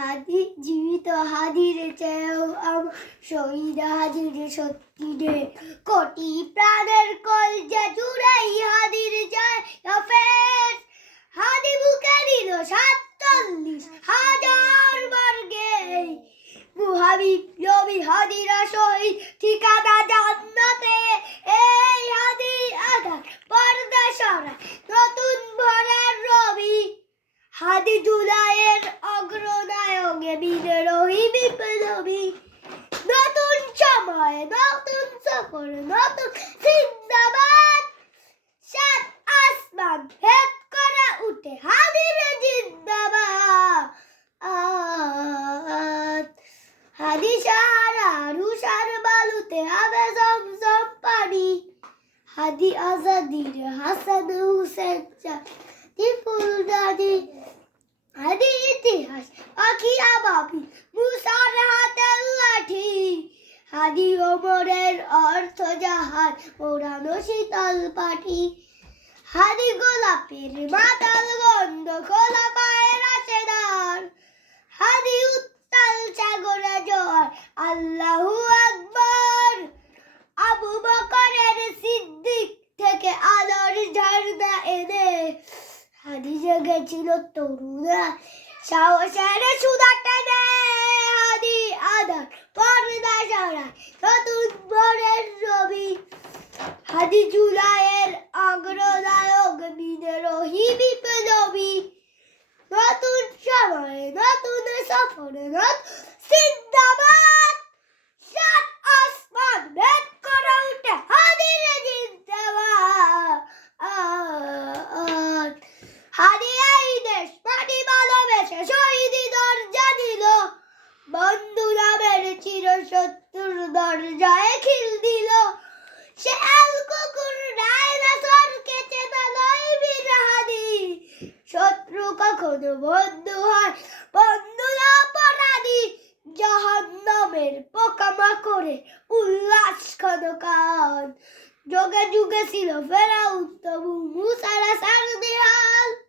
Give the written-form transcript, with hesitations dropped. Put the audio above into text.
হাদি জীবিত হাদির চেয়েও আমার শহীদ হাদির সত্যি রে, কোটি প্রাণের কলজা জুড়াই হাদির যায় ফের। হাদি বুকে দিল 47,000 বর্গে, মুহাবিব নবী হাদিরা শহীদ ঠিকানা জান্নাতে। এই হাদি আধার পর্দা সরায় নতুন ভোরের রবি, হাদি জুলাইয়ের অগ্রনায়ক বিদ্রোহী বিপ্লবী। নতুন সময় নতুন সফর নতুন জিন্দাবাদ, সাত আসমান ভেদ করে উঠে হাদির জিন্দাবাদ। হাদি সাহারা রুষার বালুতে হবে জমজম পানি, হাদি আজাদির হাসান হুসেন ফুলদানি। হাদি ইতিহাস পাখি আবাবি মুসার হাতের লাঠি, হাদি ওমরের অর্থ জাহাজ ওড়ানো শীতল পাটি। হাদি গোলাপের মাতাল গন্ধ খোলা পায়ের আশেদার, হাদি উত্তাল সাগরে জোয়ার আল্লাহু আকবার। আবু বকরের সিদ্দিক থেকে আলোর ঝর্ণা এনে হাদি জেগেছিল তরুণরা সাহসের সুধা টেনে। হাদি আধার পর্দা সরায় নতুন ভোরের রবি, হাদি জুলাইয়ের অগ্রনায়ক বিদ্রোহী বিপ্লবী। নতুন সময় নতুন সফর নতুন জিন্দাবাদ, সাত আসমান ভেদ করে উঠে হাদির জিন্দাবাদ। হাদি এই দেশ মাটি ভালোবেসে শহীদি দরজা দিল, বন্ধু নামের চির শত্রুর দরজায় খিল দিল। সে আল কুকুর ডাইনোসর কেটে নয় বীর হাদি, শত্রু কখনো বন্ধু হয় বন্ধু অপরাধী। জাহান্নামের পোকামাকড়ে উল্লাস ক্ষণকাল, যুগে যুগে ছিল ফেরাউন তবু মুসার সারদিহাল।